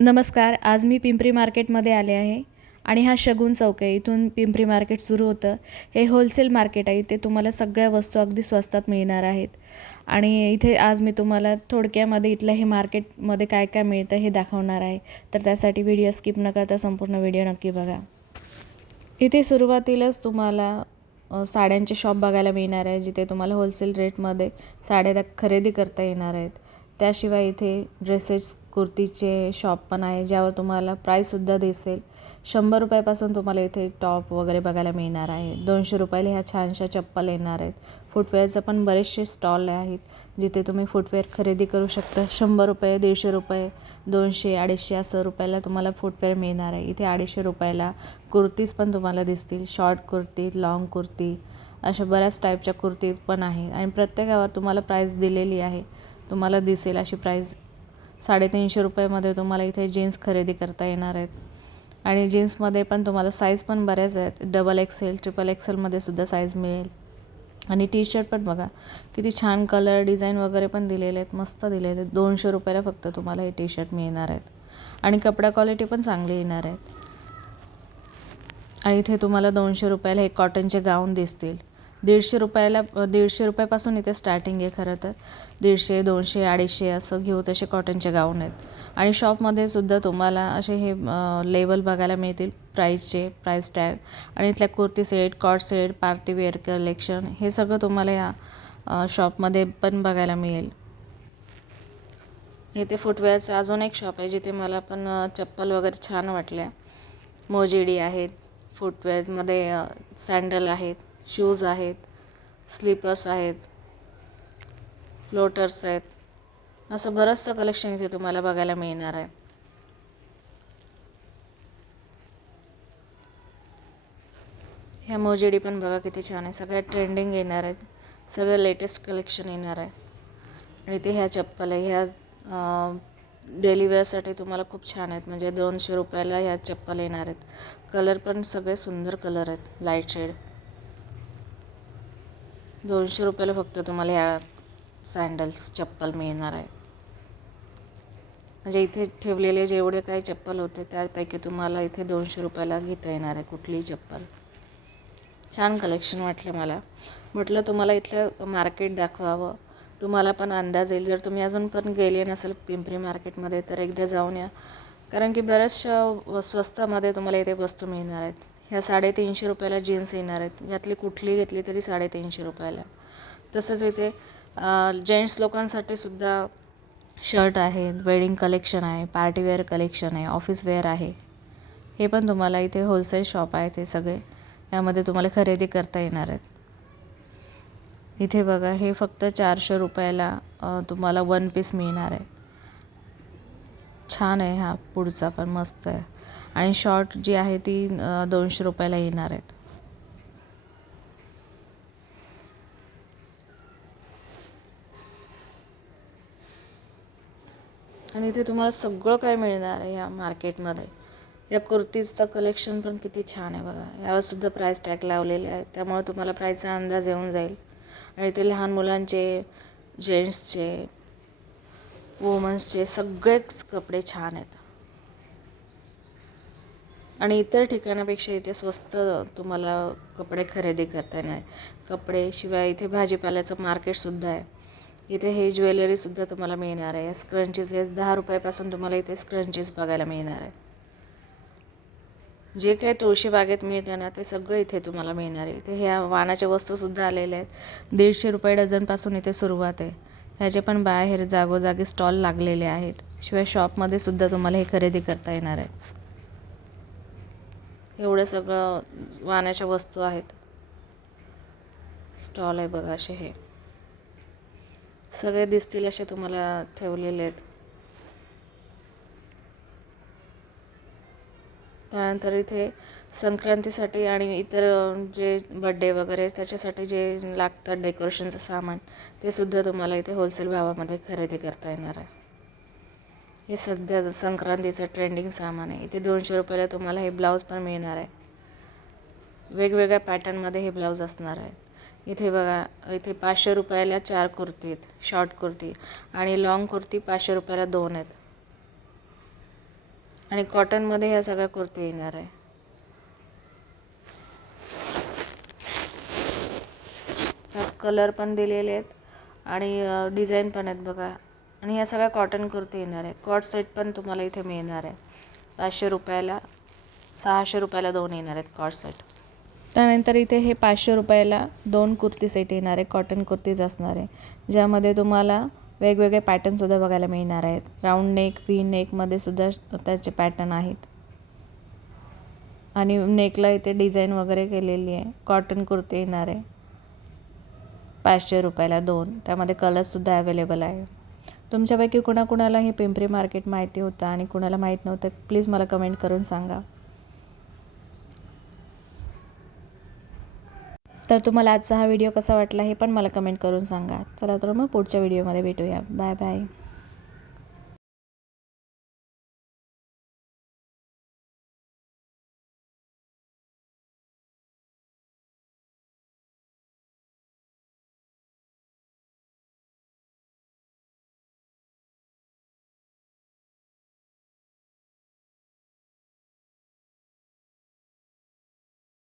नमस्कार. आज मी पिंपरी मार्केटमध्ये आले आहे आणि हा शगुन चौक आहे. इथून पिंपरी मार्केट सुरू होतं. हे होलसेल मार्केट आहे. इथे तुम्हाला सगळ्या वस्तू अगदी स्वस्तात मिळणार आहेत. आणि इथे आज मी तुम्हाला थोडक्यामध्ये इथलं हे मार्केटमध्ये काय काय मिळतं हे दाखवणार आहे. तर त्यासाठी व्हिडिओ स्किप न करता संपूर्ण व्हिडिओ नक्की बघा. इथे सुरुवातीलाच तुम्हाला साड्यांचे शॉप बघायला मिळणार आहे, जिथे तुम्हाला होलसेल रेटमध्ये साड्या खरेदी करता येणार आहेत. त्याशिवाय इथे ड्रेसेस, कुर्तीचे शॉप पण आहे, ज्यावर तुम्हाला प्राईससुद्धा दिसेल. 100 रुपयापासून तुम्हाला इथे टॉप वगैरे बघायला मिळणार आहे. 200 रुपयाला ह्या छानशा चप्पल येणार आहेत. फुटवेअरचं पण बरेचसे स्टॉल आहेत, जिथे तुम्ही फुटवेअर खरेदी करू शकता. 100 रुपये, 150 रुपये, 200, 250 असं रुपयाला तुम्हाला फुटवेअर मिळणार आहे. इथे 250 रुपयाला कुर्तीज पण तुम्हाला दिसतील. शॉर्ट कुर्ती, लाँग कुर्ती, अशा बऱ्याच टाईपच्या कुर्ती पण आहे आणि प्रत्येकावर तुम्हाला प्राईस दिलेली आहे. तुम्हाला दिसेल अशी प्राईस. 350 रुपयामध्ये तुम्हाला इथे जीन्स खरेदी करता येणार आहेत. आणि जीन्समध्ये पण तुम्हाला साईज पण बऱ्याच आहेत. XXL, XXLमध्ये सुद्धा साईज मिळेल. आणि टी शर्ट पण बघा किती छान कलर, डिझाईन वगैरे पण दिलेले आहेत, मस्त दिलेले आहेत. 200 रुपयाला फक्त तुम्हाला हे टी शर्ट मिळणार आहेत. आणि कपडा क्वालिटी पण चांगली येणार आहेत. आणि इथे तुम्हाला 200 रुपयाला हे कॉटनचे गाऊन दिसतील. 150 रुपयापासून इथे स्टार्टिंग आहे. खरं तर 150, 200, 250 असं घेऊ तसे कॉटनचे गाऊन आहेत. आणि शॉपमध्ये सुद्धा तुम्हाला असे हे लेबल बघायला मिळतील प्राईसचे, प्राईस टॅग. आणि इथल्या कुर्ती सेट, कॉट सेट, पार्टीवेअर कलेक्शन हे सगळं तुम्हाला या शॉपमध्ये पण बघायला मिळेल. इथे फुटवेअरचं अजून एक शॉप आहे, जिथे मला पण चप्पल वगैरे छान वाटल्या. मोजेडी आहेत. फुटवेअरमध्ये सँडल आहेत, शूज आहेत, स्लीपर्स आहेत, फ्लोटर्स आहेत. असं बरंचसं कलेक्शन इथे तुम्हाला बघायला मिळणार आहे. ह्या मोजेडी पण बघा किती छान आहे. सगळ्या ट्रेंडिंग येणार आहेत. सगळं लेटेस्ट कलेक्शन येणार आहे. आणि ते ह्या चप्पल आहे. ह्या डेली वेअरसाठी तुम्हाला खूप छान आहेत. म्हणजे 200 रुपयाला ह्या चप्पल येणार आहेत. कलर पण सगळे सुंदर कलर आहेत, लाईट शेड. 200 रुपयाला फक्त तुम्हाला ह्या सँडल्स चप्पल मिळणार आहे. म्हणजे इथे ठेवलेले जेवढे काही चप्पल होते त्यापैकी तुम्हाला इथे 200 रुपयाला घेता येणार आहे कुठलीही चप्पल. छान कलेक्शन वाटलं मला. म्हटलं तुम्हाला इथलं मार्केट दाखवावं, तुम्हाला पण अंदाज येईल. जर तुम्ही अजून पण गेले नसेल पिंपरी मार्केटमध्ये तर एकदा जाऊन या, कारण की बऱ्याचशा स्वस्तामध्ये तुम्हाला इथे वस्तू मिळणार आहेत. ह्या 350 रुपयाला जीन्स येणार आहेत. यातली कुठली घेतली तरी 350 रुपयाला. तसंच इथे जेंट्स लोकांसाठी सुद्धा शर्ट आहेत, वेडिंग कलेक्शन आहे, पार्टीवेअर कलेक्शन आहे, ऑफिस वेअर आहे. हे पण तुम्हाला इथे होलसेल शॉप आहे ते सगळे. यामध्ये तुम्हाला खरेदी करता येणार आहेत. इथे बघा हे फक्त 400 रुपयाला तुम्हाला वन पीस मिळणार आहे. छान आहे. हा पुढचा पण मस्त आहे. आणि शॉर्ट जी आहे ती 200 रुपयाला येणार आहेत. आणि इथे तुम्हाला सगळं काय मिळणार आहे या मार्केटमध्ये. या कुर्तीजचं कलेक्शन पण किती छान आहे बघा. यावर सुद्धा प्राईस टॅग लावलेले आहेत, त्यामुळे तुम्हाला प्राईसचा अंदाज येऊन जाईल. आणि इथे लहान मुलांचे, जेंट्सचे, वुमन्सचे सगळेच कपडे छान आहेत. आणि इतर ठिकाणापेक्षा इथे स्वस्त तुम्हाला कपडे खरेदी करता येणार. कपडे शिवाय इथे भाजीपाल्याचं मार्केटसुद्धा आहे. इथे हे ज्वेलरीसुद्धा तुम्हाला मिळणार आहे. स्क्रंचीज हे 10 रुपयापासून तुम्हाला इथे स्क्रंचीज बघायला मिळणार आहे. जे काही तुळशीबागेत मिळते ना ते सगळं इथे तुम्हाला मिळणार आहे. इथे ह्या वाणाच्या वस्तूसुद्धा आलेल्या आहेत. 150 रुपये डझनपासून इथे सुरुवात आहे. ह्याचे पण बाहेर जागोजागी स्टॉल लागलेले आहेत. शिवाय शॉपमध्ये सुद्धा तुम्हाला हे खरेदी करता येणार आहे. एवढं सगळं वाण्याच्या वस्तू आहेत. स्टॉल आहे बघा असे. हे सगळे दिसतील असे तुम्हाला ठेवलेले आहेत. त्यानंतर इथे संक्रांतीसाठी आणि इतर जे बड्डे वगैरे त्याच्यासाठी जे लागतात डेकोरेशनचं सामान, ते सुद्धा तुम्हाला इथे होलसेल भावामध्ये खरेदी करता येणार आहे. हे सध्या संक्रांतीचं ट्रेंडिंग सामान आहे. इथे 200 रुपयाला तुम्हाला हे ब्लाऊज पण मिळणार आहे. वेगवेगळ्या पॅटर्नमध्ये हे ब्लाऊज असणार आहे. इथे बघा, इथे 500 रुपयाला 4 कुर्ती आहेत, शॉर्ट कुर्ती. आणि लाँग कुर्ती 500 रुपयाला 2 आहेत. आणि कॉटनमध्ये ह्या सगळ्या कुर्ती येणार आहे. त्यात कलर पण दिलेले आहेत आणि डिझाईन पण आहेत बघा. आणि ह्या सगळ्या कॉटन कुर्ती येणार आहे. कॉट सेट पण तुम्हाला इथे मिळणार आहे. 500 रुपयाला 600 रुपयाला 2 येणार आहेत कॉट सेट. त्यानंतर इथे हे 500 रुपयाला 2 कुर्ती सेट येणार आहे. कॉटन कुर्तीज असणार आहे, ज्यामध्ये तुम्हाला वेगवेगळे पॅटर्नसुद्धा बघायला मिळणार आहेत. राऊंड नेक, व्ही नेकमध्ये सुद्धा त्याचे पॅटर्न आहेत आणि नेकला इथे डिझाईन वगैरे केलेली आहे. कॉटन कुर्ती येणार आहे 500 रुपयाला 2. त्यामध्ये कलर्ससुद्धा अवेलेबल आहे. तुमच्यापैकी कुणाकुणाला हे पिंपरी मार्केट माहिती होतं आणि कुणाला माहीत नव्हतं, प्लीज मला कमेंट करून सांगा. तर तुम्हाला आजचा हा व्हिडिओ कसा वाटला हे पण मला कमेंट करून सांगा. चला तर मग पुढच्या व्हिडिओमध्ये भेटूया. Bye bye.